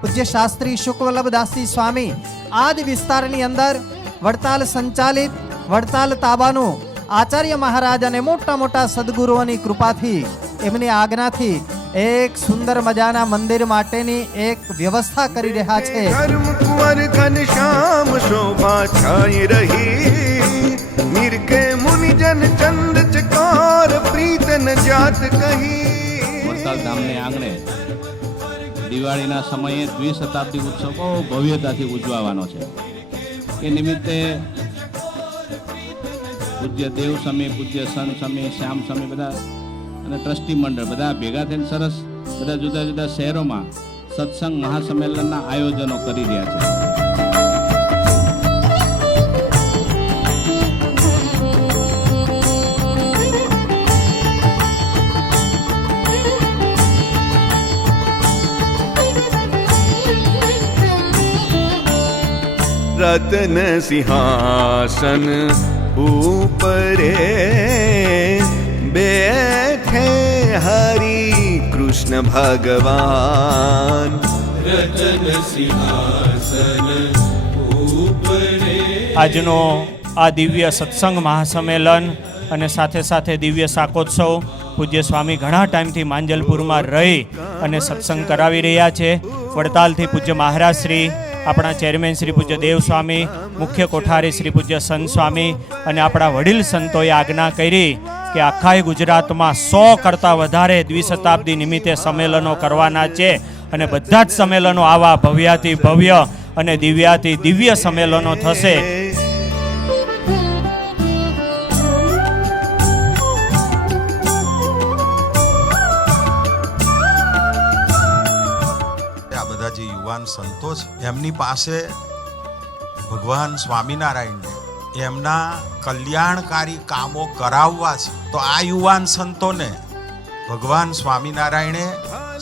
પૂજ્ય શાસ્ત્રી શુકવલ્લભદાસજી સ્વામી આદિ વિસ્તારની અંદર વડતાલ સંચાલિત વડતાલ તાબાનું આચાર્ય મહારાજ અને મોટા મોટા સદગુરુઓની કૃપાથી એમની આજ્ઞાથી એક સુંદર મજાના મંદિર માટેની એક વ્યવસ્થા કરી રહ્યા છે. ધર્મ કુંવર ઘનશ્યામ શોભા છાઈ રહી, નિરકે મુનિજન ચંદ ચકોર પ્રીત ન જાત કહી. વડતાલ ધામને આંગણે દિવાળીના સમયે દ્વિશતાબ્દી ઉત્સવ બહુ ભવ્યતાથી ઉજવવાનો છે. એ નિમિત્તે પૂજ્ય દેવ સ્વામી, પૂજ્ય સંત સ્વામી, શ્યામ સ્વામી બધા અને ટ્રસ્ટી મંડળ બધા ભેગા થઈને સરસ બધા જુદા જુદા શહેરોમાં સત્સંગ મહાસંમેલનના આયોજનો કરી રહ્યા છે. रत्न सिंहासन ऊपरे बैठे हरि कृष्ण भगवान. रत्न सिंहासन ऊपरे. આજનો આ દિવ્ય સત્સંગ મહાસંમેલન અને સાથે સાથે દિવ્ય શાકોત્સવ પૂજ્ય સ્વામી ઘણા ટાઈમથી માંજલપુરમાં રહી અને સત્સંગ કરાવી રહ્યા છે. વડતાલથી પૂજ્ય મહારાજ શ્રી, આપણા ચેરમેન શ્રી પૂજ્ય દેવ સ્વામી, મુખ્ય કોઠારી શ્રી પૂજ્ય સંત સ્વામી અને આપણા વડીલ સંતોએ આજ્ઞા કરી કે આખા ગુજરાતમાં 100 કરતાં વધારે દ્વિશતાબ્દી નિમિત્તે સંમેલનો કરવાના છે અને બધા જ સંમેલનો આવા ભવ્યાતિ ભવ્ય અને દિવ્યાતિ દિવ્ય સંમેલનો થશે. સંતો છે એમની પાસે ભગવાન સ્વામિનારાયણને એમના કલ્યાણકારી કામો કરાવવા છે. તો આ યુવાન સંતોને ભગવાન સ્વામિનારાયણે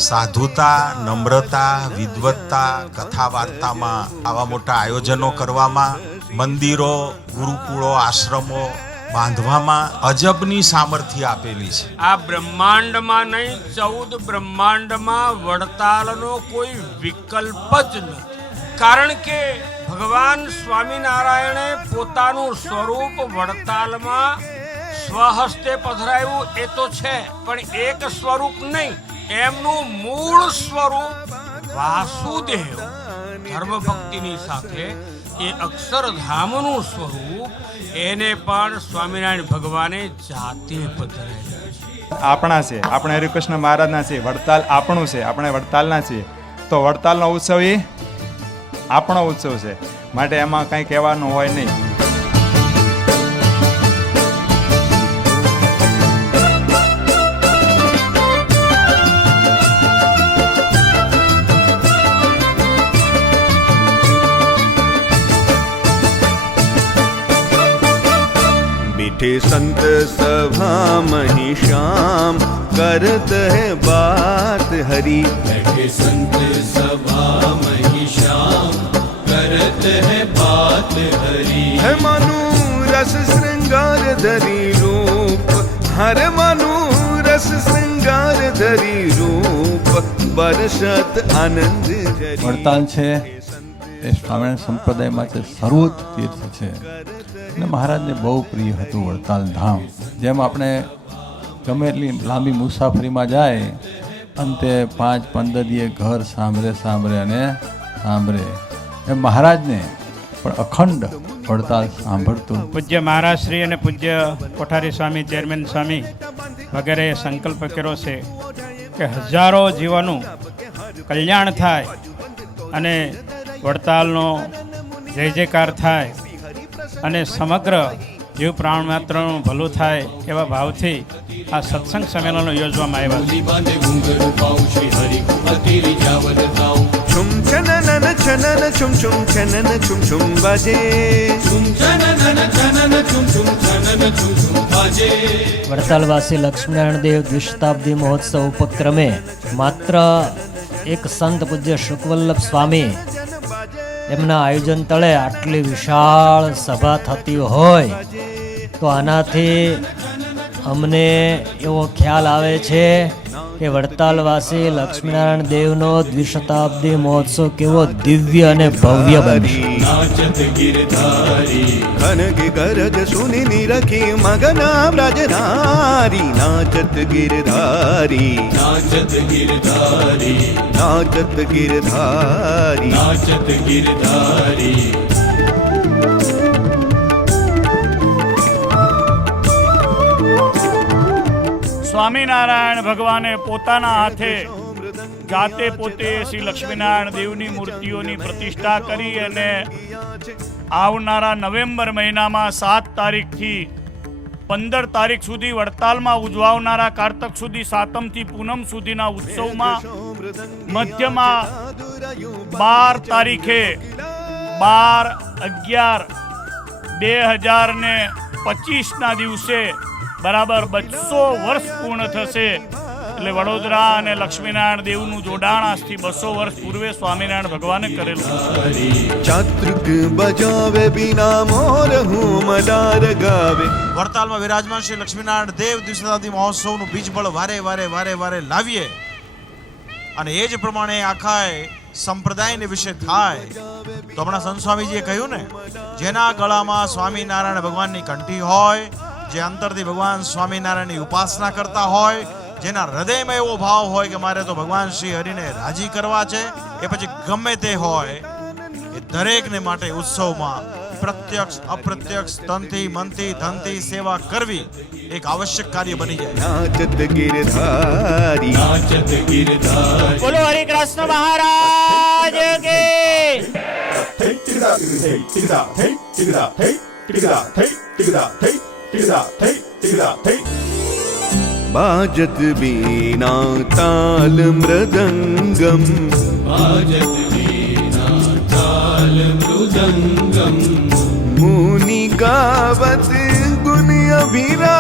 સાધુતા, નમ્રતા, વિદ્વત્તા, કથા વાર્તામાં આવા મોટા આયોજનો કરવામાં, મંદિરો, ગુરુકુળો, આશ્રમો બાંધવામાં અજબની સામર્થ્ય આપેલી છે. આ બ્રહ્માંડમાં નહીં, 14 બ્રહ્માંડમાં વડતાલનો કોઈ વિકલ્પ જ નથી. કારણ કે ભગવાન સ્વામિનારાયણે પોતાનું સ્વરૂપ વડતાલમાં સ્વહસ્તે પધરાવ્યું એ તો છે, પણ એક સ્વરૂપ નહીં, એમનું મૂળ સ્વરૂપ વાસુદેવ ધર્મ ભક્તિની સાથે એ અક્ષરધામનું સ્વરૂપ એને પણ સ્વામિનારાયણ ભગવાને જાતે પધરાવ્યું છે. આપણા છે, આપણે હરિકૃષ્ણ મહારાજના છે, વડતાલ આપણું છે, આપણે વડતાલના છીએ. તો વડતાલનો ઉત્સવ એ આપણો ઉત્સવ છે, માટે એમાં કંઈ કહેવાનું હોય નહીં. संत सभा मही श्याम करत है बात हरि. बैठे संत सभा मही श्याम करत है बात हरि. है मनु रस श्रृंगार धरी रूप, हर मनु रस श्रृंगार धरी रूप, बरसत आनंद झरी. વડતાલ છે એ સ્વામિનારાયણ સંપ્રદાય માટે સર્વોચ્ચ તીર્થ છે અને મહારાજને બહુ પ્રિય હતું વડતાલ ધામ. જેમ આપણે ગમે એટલી લાંબી મુસાફરીમાં જાય, અંતે 5-15 દીએ ઘર સાંભળે અને સાંભળે, એમ મહારાજને પણ અખંડ વડતાલ સાંભળતું. પૂજ્ય મહારાજ શ્રી અને પૂજ્ય કોઠારી સ્વામી, ચેરમેન સ્વામી વગેરે સંકલ્પ કર્યો છે કે હજારો જીવોનું કલ્યાણ થાય અને વડતાલનો જય જયકાર થાય અને સમગ્ર જીવ પ્રાણ માત્રનું ભલું થાય એવા ભાવથી આ સત્સંગ સંમેલનો યોજવામાં આવ્યા છે. छुम छुम छनन छुम छुम बजे छुम छनन छनन छुम छुम छनन छुम छुम बाजे વડતાલવાસી લક્ષ્મીનારાયણ દેવ દ્વિશતાબ્દી મહોત્સવ ઉપક્રમે માત્ર એક સંત પૂજ્ય શુકવલ્લભ સ્વામી એમના આયોજન તળે આટલી વિશાળ સભા થતી હોય તો આનાથી અમને એવો ખ્યાલ આવે છે કે વડતાલવાસી લક્ષ્મીનારાયણ દેવનો દ્વિશતાબ્દી મહોત્સવ કેવો દિવ્ય અને ભવ્ય બનશે. नाचत गिरधारी खनग गरज सुनि निरखी मगना ब्रजनारी नाचत गिरधारी नाचत गिरधारी नाचत गिरधारी नाचत गिरधारी સ્વામિનારાયણ ભગવાને પોતાના હાથે જાતે પોતે શ્રી લક્ષ્મીનારાયણ દેવની મૂર્તિઓની પ્રતિષ્ઠા કરી અને આવનારા નવેમ્બર મહિનામાં 7 તારીખથી 15 તારીખ સુધી વડતાલમાં ઉજવાવનારા કારતક સુધી સાતમથી પૂનમ સુધીના ઉત્સવમાં મધ્યમાં 12 તારીખે 12/11/2025ના દિવસે બરાબર 200 વર્ષ પૂર્ણ થશે. એટલે વડોદરા અને લક્ષ્મીનારાયણ દેવનું જોડાણ આજથી 200 વર્ષ પૂર્વે સ્વામિનારાયણ ભગવાને કરેલું. ચાત્રુક બજાવે બિના મોર હું મદાર ગાવે. વડતાલમાં વિરાજમાન શ્રી લક્ષ્મીનારાયણ દેવ દ્વિશતાબ્દી મહોત્સવનું બીજબળ વારે વારે લાવીએ અને એ જ પ્રમાણે આખા સંપ્રદાયને વિશે થાય તો હમણાં સંત સ્વામીજીએ કહ્યું ને, જેના ગળામાં સ્વામિનારાયણ ભગવાનની કંઠી હોય, જે અંતરથી ભગવાન સ્વામિનારાયણની ઉપાસના કરતા હોય, જેના હૃદયમાં એવો ભાવ હોય કે મારે તો ભગવાન શ્રી હરિને રાજી કરવા છે, એ પછી ગમે તે હોય એ દરેકને માટે ઉત્સવમાં પ્રત્યક્ષ અપ્રત્યક્ષ તનથી મનથી ધનથી સેવા કરવી એક આવશ્યક કાર્ય બની જાય. નાચત ગિરધારી नाचत गिरधारी બોલો હરે કૃષ્ણ મહારાજ के बाजत बीना ताल मृदंगम बाजत वीणा ताल मृदंगम मुनि गावत गुण अभिरा